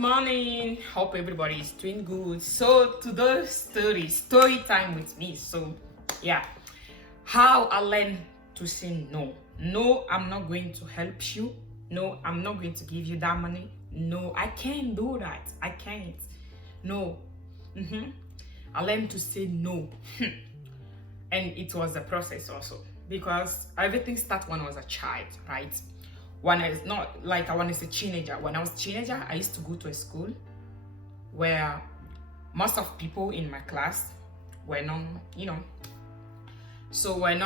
morning. Hope everybody is doing good. So today's story time with me. So yeah, how I learned to say no. No, I'm not going to help you. No, I'm not going to give you that money. No, I can't do that. I can't. No. I learned to say no. And it was a process also, because everything started when I was a child, right? When I was not like I was a teenager. When I was a teenager, I used to go to a school where most of people in my class were not, so when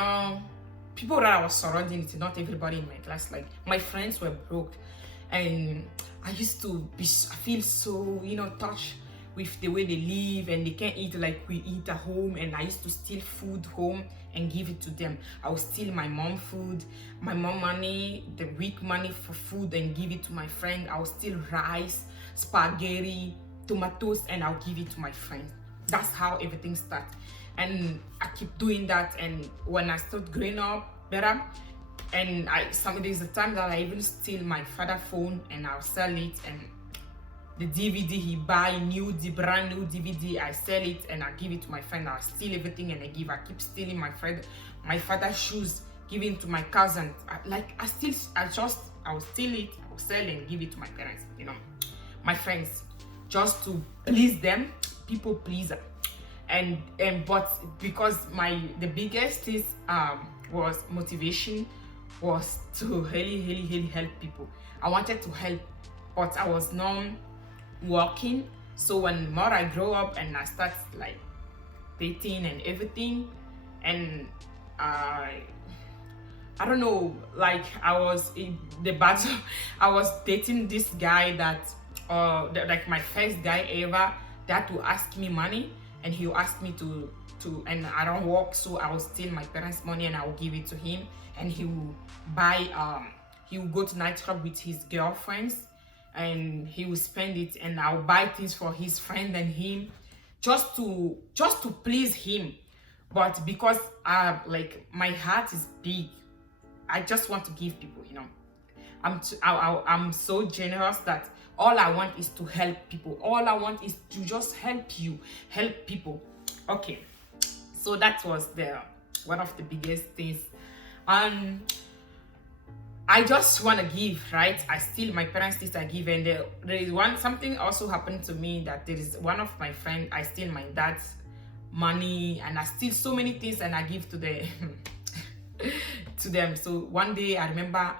people that I was surrounding it, not everybody in my class, like my friends were broke, and I used to I feel so, touched with the way they live, and they can't eat like we eat at home. And I used to steal food home and give it to them. I would steal my mom food, my mom money, the week money for food, and give it to my friend. I would steal rice, spaghetti, tomatoes, and I'll give it to my friend. That's how everything started. And I keep doing that. And when I start growing up better, and there's a time that I even steal my father's phone and I'll sell it, and the DVD he buy the brand new DVD, I sell it and I give it to my friend. I steal everything and I keep stealing my father's shoes, giving to my cousin. I'll steal it, I'll sell and give it to my parents, my friends, just to please them, people pleaser. But because the biggest thing was motivation, was to really help people. I wanted to help, but I was not working. So when more I grow up and I start like dating and everything, and I don't know, like I was in the battle. I was dating this guy that like my first guy ever, that will ask me money, and he'll ask me to and I don't work, so I will steal my parents' money and I will give it to him, and he will buy he will go to nightclub with his girlfriends, and he will spend it, and I'll buy things for his friend and him, just to please him. But because like my heart is big, I just want to give people, I'm so generous that all I want is to help people. All I want is to just help people. Okay, so that was one of the biggest things. I just want to give, right? I steal my parents' things, I give. And there is something also happened to me, that there is one of my friends, I steal my dad's money, and I steal so many things and I give to to them. So one day I remember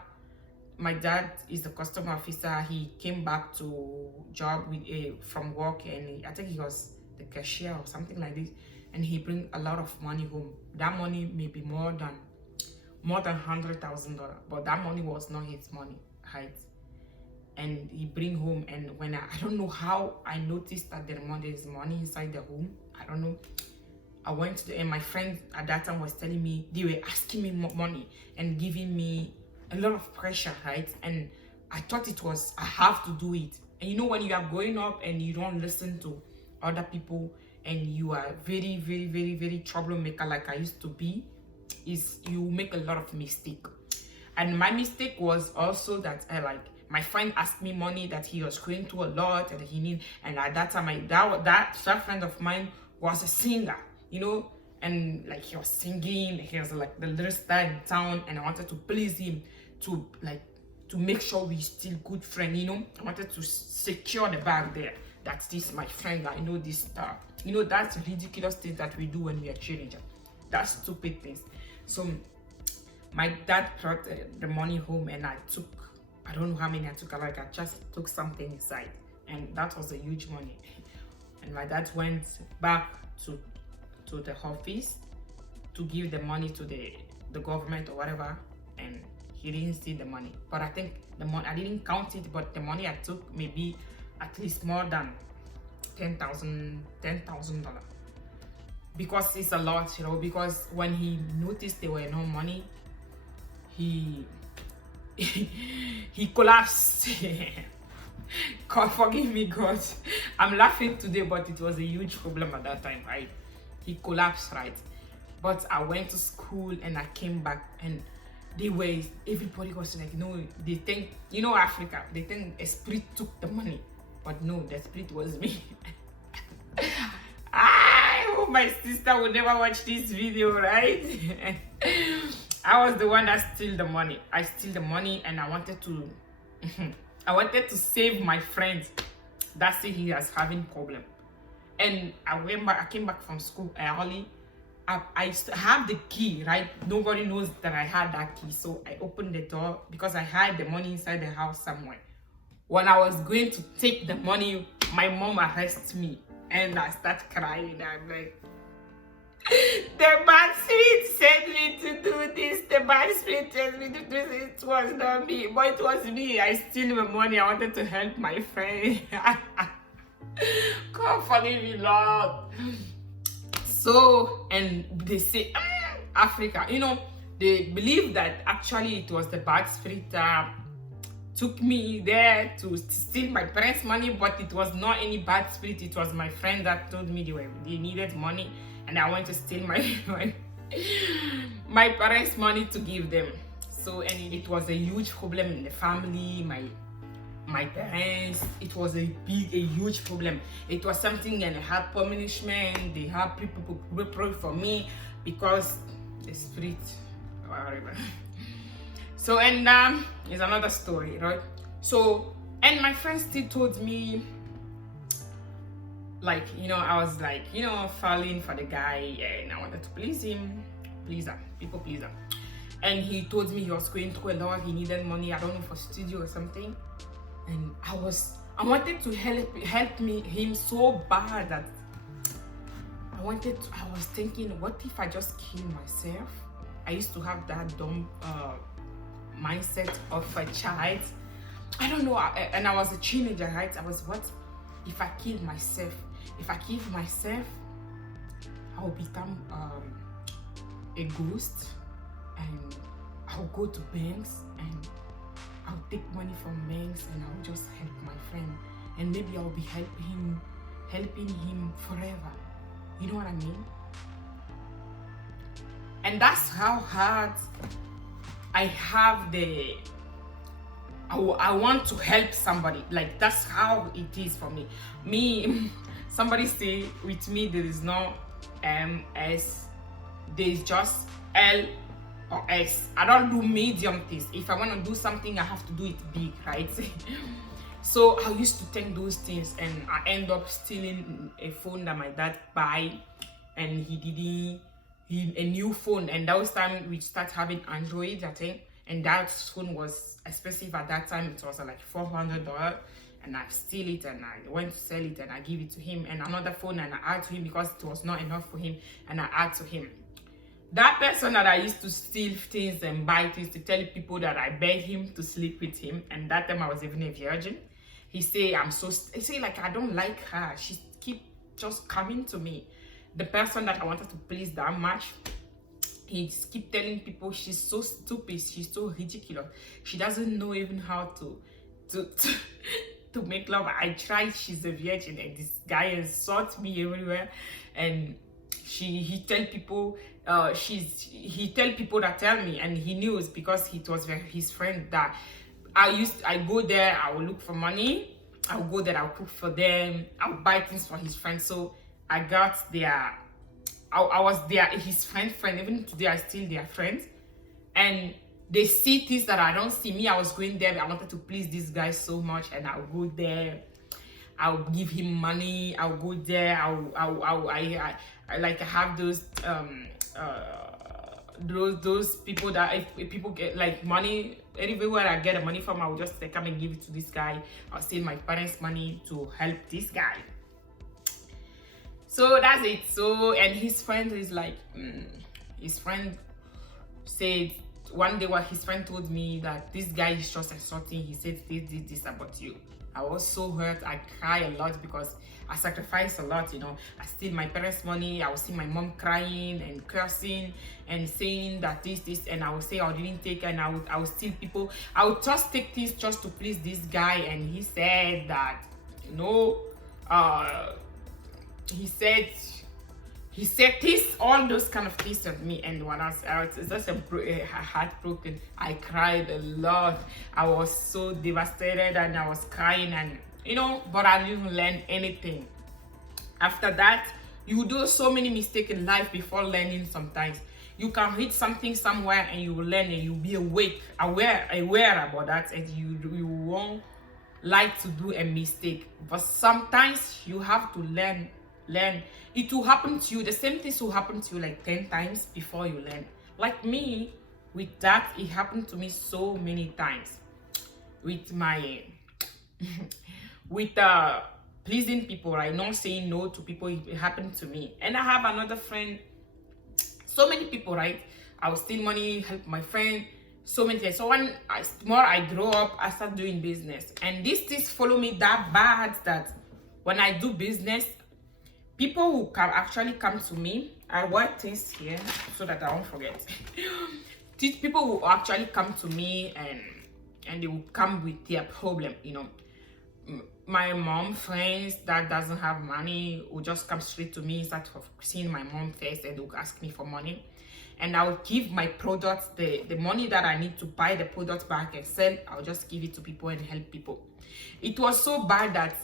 my dad is the customer officer. He came back to job from work, and I think he was the cashier or something like this, and he bring a lot of money home. That money may be more than $100,000, but that money was not his money, right? And he bring home, and when I don't know how I noticed that there is money inside the home. I don't know. I went to and my friend at that time was telling me they were asking me money and giving me a lot of pressure, right? And I thought it was, I have to do it. And when you are growing up and you don't listen to other people, and you are very, very, very, very troublemaker like I used to be, is you make a lot of mistake. And my mistake was also that my friend asked me money that he was going through a lot and he need, and at that time that friend of mine was a singer, and like he was singing, he was like the little star in town, and I wanted to please him, to make sure we still good friend, I wanted to secure the bag there, that this my friend, I know this star, that's ridiculous things that we do when we are teenagers. That's stupid things. So my dad brought the money home, and I don't know how many I took, I just took something inside, and that was a huge money. And my dad went back to the office to give the money to the government or whatever, and he didn't see the money. But I think the money, I didn't count it, but the money I took maybe at least more than $10,000. Because it's a lot, because when he noticed there were no money, he collapsed. God forgive me, God. I'm laughing today, but it was a huge problem at that time, right? He collapsed, right? But I went to school and I came back, and everybody was like, they think, Africa, they think Esprit took the money. But no, the spirit was me. I hope my sister will never watch this video, right? I was the one that steal the money. I steal the money, and I wanted to I wanted to save my friend that say he was having problem. And I came back from school early. I have the key, right? Nobody knows that I had that key. So I opened the door because I had the money inside the house somewhere. When I was going to take the money, my mom arrested me. And I start crying. I'm like, the bad spirit sent me to do this. The bad spirit sent me to do this. It was not me, but it was me. I steal the money. I wanted to help my friend. God forgive me, Lord. So, and they say, Africa, they believe that actually it was the bad spirit took me there to steal my parents' money, but it was not any bad spirit. It was my friend that told me they needed money, and I went to steal my parents' money to give them. So, and it was a huge problem in the family. My parents, it was a huge problem. It was something, and I had punishment. They had people pray for me because the spirit, whatever. So, and it's another story, right? So, and my friend still told me, like, I was like, falling for the guy, and I wanted to please him, people pleaser. And he told me he was going through a lot. He needed money. I don't know, for studio or something. And I wanted to help him so bad that I was thinking, what if I just kill myself? I used to have that dumb mindset of a child. I don't know, and I was a teenager, right? I was, what if I kill myself? If I kill myself, I'll become a ghost, and I'll go to banks and I'll take money from banks, and I'll just help my friend, and maybe I'll be helping him forever. You know what I mean? And that's how hard I have I want to help somebody. Like, that's how it is for me. Somebody say with me there is no S, there is just L or S. I don't do medium things. If I want to do something, I have to do it big, right? So I used to think those things, and I end up stealing a phone that my dad buy, and he a new phone. And that was time we start having Android, I think, and that phone was expensive at that time. It was like $400, and I steal it, and I went to sell it, and I give it to him, and another phone, and I add to him because it was not enough for him, and I add to him. That person that I used to steal things and buy things to tell people that I begged him to sleep with him, and that time I was even a virgin. He say like, I don't like her. She keep just coming to me. The person that I wanted to please that much, he just keep telling people she's so stupid, she's so ridiculous. She doesn't know even how to make love. I tried, she's a virgin, and this guy insults me everywhere, and he tell people that tell me, and he knew it because it was his friend that I go there, I will look for money, I'll go there, I'll cook for them, I'll buy things for his friends. So I got I was his friend, even today I still their friends, and they see things that I don't see. Me, I was going there, I wanted to please this guy so much, and I'll go there, I'll give him money, I'll go there, I like have those people that if people get like money, everywhere I get the money from, I'll just come and give it to this guy. I'll steal my parents' money to help this guy. So that's it. So, and his friend is like, his friend said one day, what his friend told me, that this guy is just insulting. He said this about you. I was so hurt. I cry a lot because I sacrificed a lot, I steal my parents' money. I would see my mom crying and cursing and saying that this, and I would say I didn't take, and I would steal people. I would just take things just to please this guy, and he said that, he said this, all those kind of things at me, and when I was just heartbroken. I cried a lot. I was so devastated, and I was crying, and but I didn't learn anything. After that, you do so many mistakes in life before learning. Sometimes you can read something somewhere and you will learn, and you'll be aware about that, and you won't like to do a mistake. But sometimes you have to learn. It will happen to you, the same things will happen to you like 10 times before you learn. Like me, with that, it happened to me so many times with my with pleasing people, right? Not saying no to people. It happened to me. And I have another friend, so many people, right? I will steal money, help my friend, so many things. So when I grow up, I start doing business, and these things follow me that bad that when I do business, people will actually come to me. I write things here so that I won't forget. These people will actually come to me, and they will come with their problem. My mom friends that doesn't have money will just come straight to me instead of seeing my mom first, and they'll ask me for money, and I'll give my products, the money that I need to buy the products back and sell. I'll just give it to people and help people. It was so bad that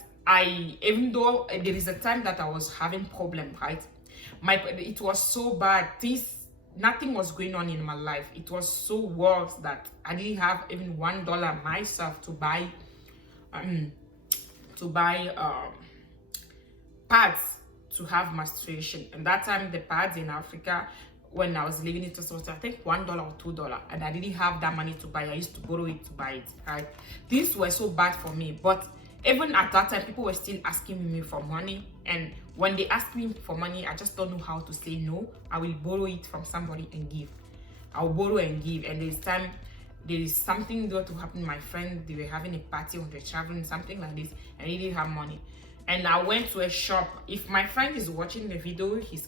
even though there is a time that I was having problem, right? It was so bad. Nothing was going on in my life. It was so worse that I didn't have even $1 myself to buy pads to have menstruation. And that time, the pads in Africa, when I was living, it was I think $1 or $2, and I didn't have that money to buy. I used to borrow it to buy it, right? Things were so bad for me. But even at that time, people were still asking me for money, and when they ask me for money, I just don't know how to say no. I will borrow it from somebody and give. I'll borrow and give. And there is something there to happen. My friend, they were having a party or they're traveling, something like this, and they didn't have money. And I went to a shop. If my friend is watching the video, he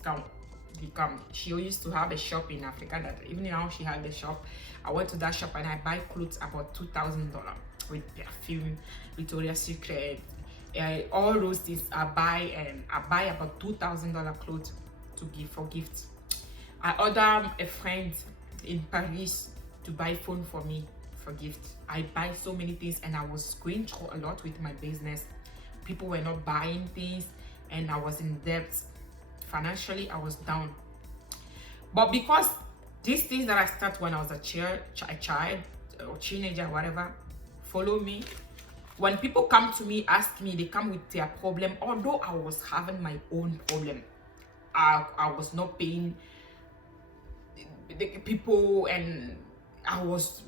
come. She used to have a shop in Africa that even now she had a shop. I went to that shop and I buy clothes about $2,000 with perfume, Victoria's Secret, all those things. I buy about $2,000 clothes to give for gifts. I order a friend in Paris to buy phone for me for gift. I buy so many things, and I was going through a lot with my business. People were not buying things, and I was in debt. Financially, I was down. But because these things that I started when I was a child or teenager, whatever, follow me. When people come to me, ask me, they come with their problem. Although I was having my own problem, I was not paying the people, and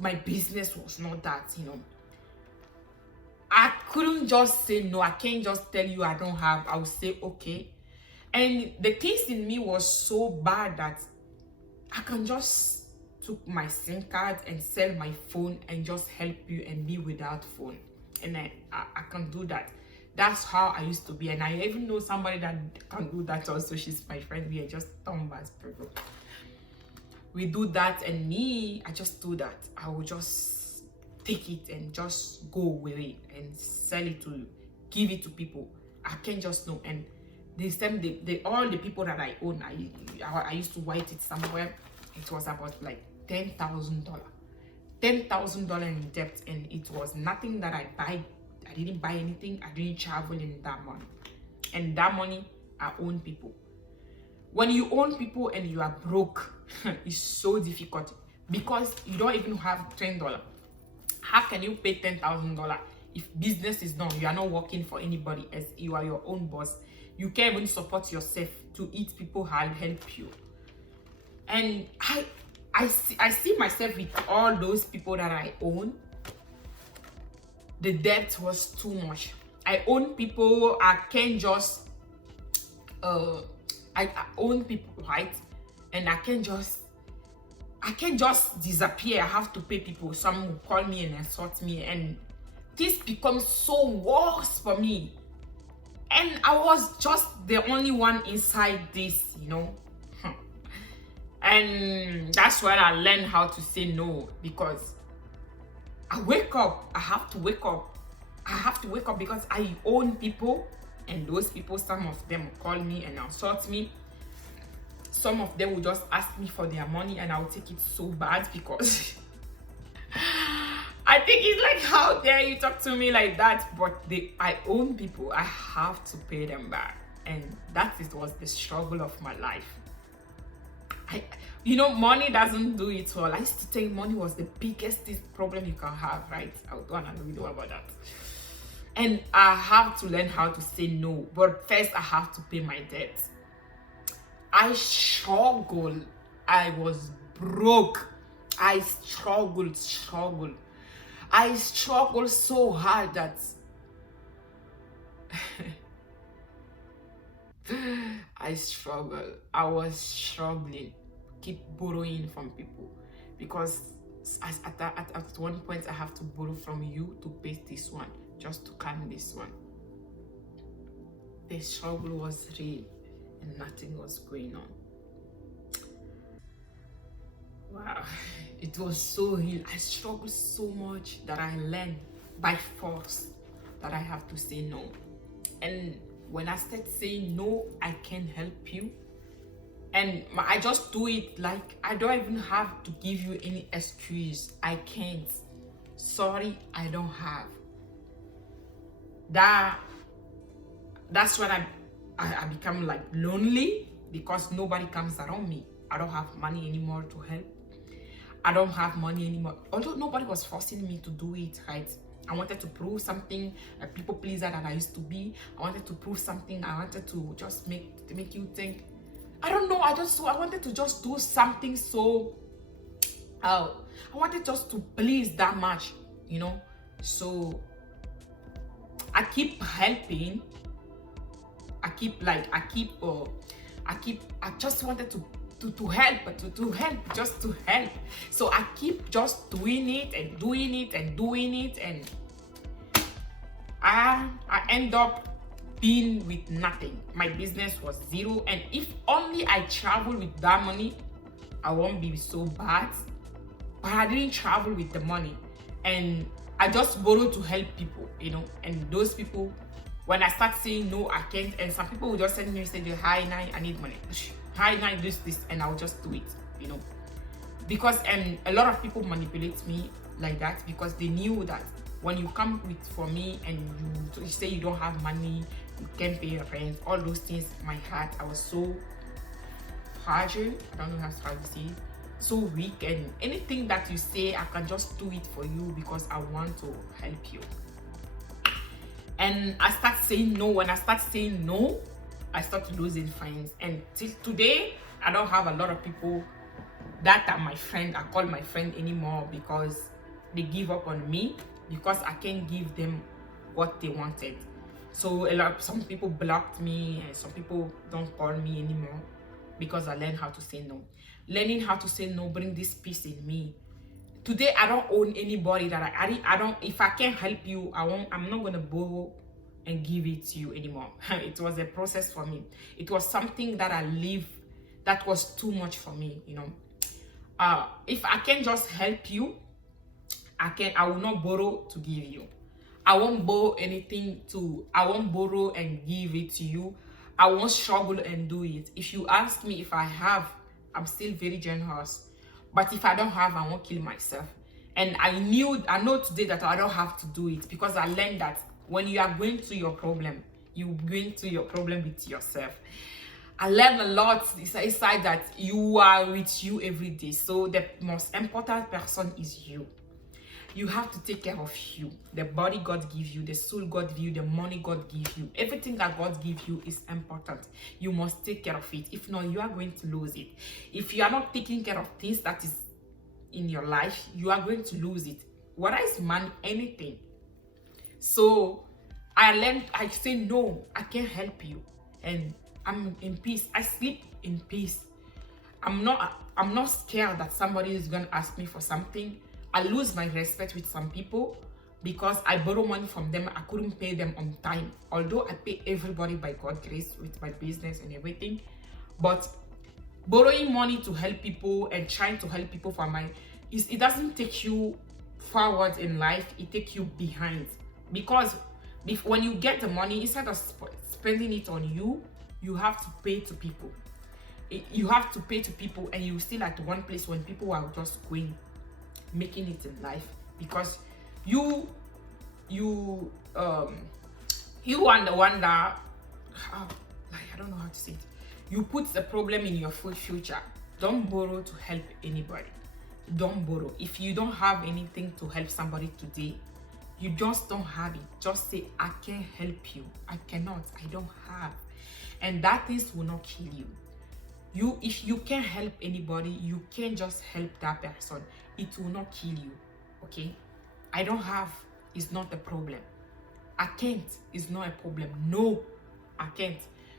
my business was not that, I couldn't just say no. I can't just tell you I don't have. I would say okay. And the things in me was so bad that I can just took my SIM card and sell my phone and just help you and be without phone. And I can do that. That's how I used to be. And I even know somebody that can do that also. She's my friend. We are just Tombas people. We do that, and me, I just do that. I will just take it and just go with it and sell it to, give it to people. I can't just know. And this time, all the people that I own, I used to write it somewhere. It was about like $10,000. $10,000 in debt, and it was nothing that I buy. I didn't buy anything. I didn't travel in that money. And that money, I own people. When you own people and you are broke, it's so difficult because you don't even have $10. How can you pay $10,000 if business is done? You are not working for anybody else. You are your own boss. You can't even support yourself. To eat, people help you. And I see myself with all those people that I own. The debt was too much. I own people. I can't just I own people, right? And I can't just disappear. I have to pay people. Some will call me and insult me, and this becomes so worse for me. And I was just the only one inside this, And that's where I learned how to say no, because I wake up. I have to wake up. I have to wake up because I own people, and those people, some of them will call me and insult me. Some of them will just ask me for their money, and I'll take it so bad because I I think it's like, how dare you talk to me like that? But I own people. I have to pay them back, and was the struggle of my life. Money doesn't do it all. I used to think money was the biggest problem you can have, right? I'll do another video about that. And I have to learn how to say no. But first, I have to pay my debts. I struggled. I was broke. I struggled. I struggled so hard that I was struggling, keep borrowing from people, because at one point I have to borrow from you to pay this one, just to calm this one. The struggle was real and nothing was going on. Wow, it was so real. I struggled so much that I learned by force that I have to say no. And when I start saying no, I can help you, and I just do it, like I don't even have to give you any excuse. I can't. Sorry, I don't have. That's when I become like lonely, because nobody comes around me. I don't have money anymore to help. I don't have money anymore. Although nobody was forcing me to do it, right? I wanted to prove something, a people pleaser that I used to be. I wanted to prove something. I wanted to just make you think. I don't know. I wanted to just do something so. I wanted just to please that much, So I keep helping. I just wanted to help, just to help. So I keep just doing it and doing it and doing it, and I end up being with nothing. My business was zero, and if only I travel with that money, I won't be so bad. But I didn't travel with the money, and I just borrowed to help people, and those people, when I start saying no, I can't, and some people will just send me a message, hi Nai, I need money, hi Nai, this, and I'll just do it, because a lot of people manipulate me like that, because they knew that when you come for me and you say you don't have money, you can't pay your rent, all those things, my heart, I was so fragile, I don't know how to say it, so weak, and anything that you say, I can just do it for you because I want to help you. And I start saying no. When I start saying no, I start losing friends. And till today, I don't have a lot of people that are my friend. I call my friend anymore, because they give up on me, because I can't give them what they wanted. So some people blocked me, and some people don't call me anymore, because I learned how to say no. Learning how to say no brings this peace in me. Today, I don't own anybody that I don't. If I can't help you, I'm not gonna borrow and give it to you anymore. It was a process for me. It was something that I lived that was too much for me. If I can just help you, I will not borrow to give you. I won't borrow anything I won't borrow and give it to you. I won't struggle and do it. If you ask me if I have, I'm still very generous. But if I don't have, I won't kill myself. And I know today that I don't have to do it, because I learned that when you are going through your problem, you're going through your problem with yourself. I learned a lot inside that you are with you every day. So the most important person is you. You have to take care of you. The body God gives you, the soul God gives you, the money God gives you. Everything that God gives you is important. You must take care of it. If not, you are going to lose it. If you are not taking care of things that is in your life, you are going to lose it. Whether it's money, anything. So I say no, I can't help you. And I'm in peace. I sleep in peace. I'm not scared that somebody is going to ask me for something. I lose my respect with some people because I borrow money from them. I couldn't pay them on time. Although I pay everybody by God's grace with my business and everything. But borrowing money to help people and trying to help people it doesn't take you forward in life. It takes you behind. Because when you get the money, instead of spending it on you, you have to pay to people. You have to pay to people, and you're still at one place when people are just making it in life, because You you you are the one that like, I don't know how to say it. You put the problem in your future. Don't borrow to help anybody. Don't borrow. If you don't have anything to help somebody today, you just don't have it. Just say, I can't help you. I cannot. I don't have. And that things will not kill you. If you can't help anybody, you can't just help that person. It will not kill you. Okay? I don't have is not a problem. I can't is not a problem. No, I can't.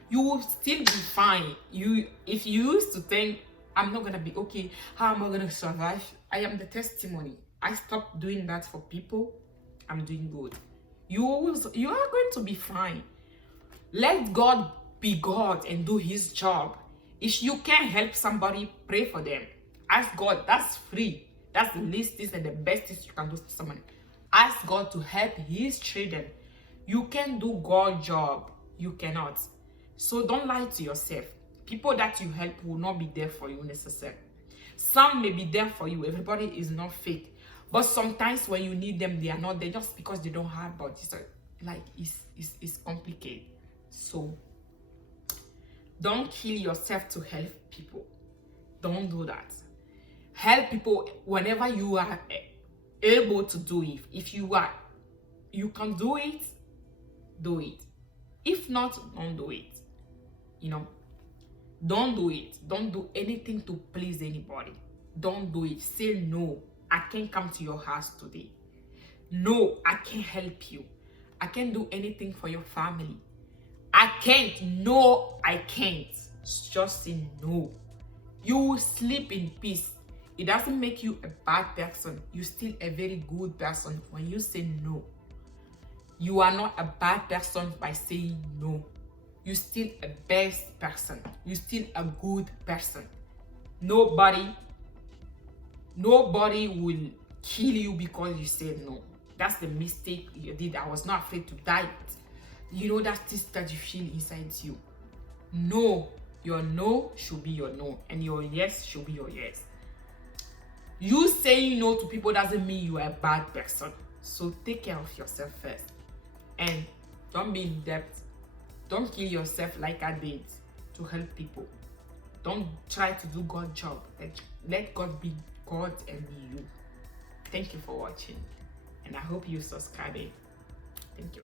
You will still be fine. If you used to think I'm not gonna be okay, how am I gonna survive? I am the testimony. I stopped doing that for people. I'm doing good. You are going to be fine. Let God be God and do his job. If you can't help somebody, pray for them. Ask God. That's free. That's the least things and the best things you can do to someone. Ask God to help his children. You can do God's job. You cannot. So don't lie to yourself. People that you help will not be there for you necessarily. Some may be there for you. Everybody is not fake. But sometimes when you need them, they are not there just because they don't have bodies. Like, it's complicated. So don't kill yourself to help people. Don't do that. Help people whenever you are able to do it. If you can do it, do it. If not, don't do it. You know, don't do it. Don't do anything to please anybody. Don't do it. Say no. I can't come to your house today. No, I can't help you. I can't do anything for your family. I can't. No, I can't. Just say no. You will sleep in peace. It doesn't make you a bad person. You're still a very good person when you say no. You are not a bad person by saying no. You're still a best person. You're still a good person. Nobody will kill you because you said no. That's the mistake you did. I was not afraid to die. You know, that's this that you feel inside you. No, your no should be your no, and your yes should be your yes. You saying no to people doesn't mean you are a bad person. So take care of yourself first. And don't be in debt. Don't kill yourself like I did to help people. Don't try to do God's job. Let God be God and be you. Thank you for watching. And I hope you subscribe.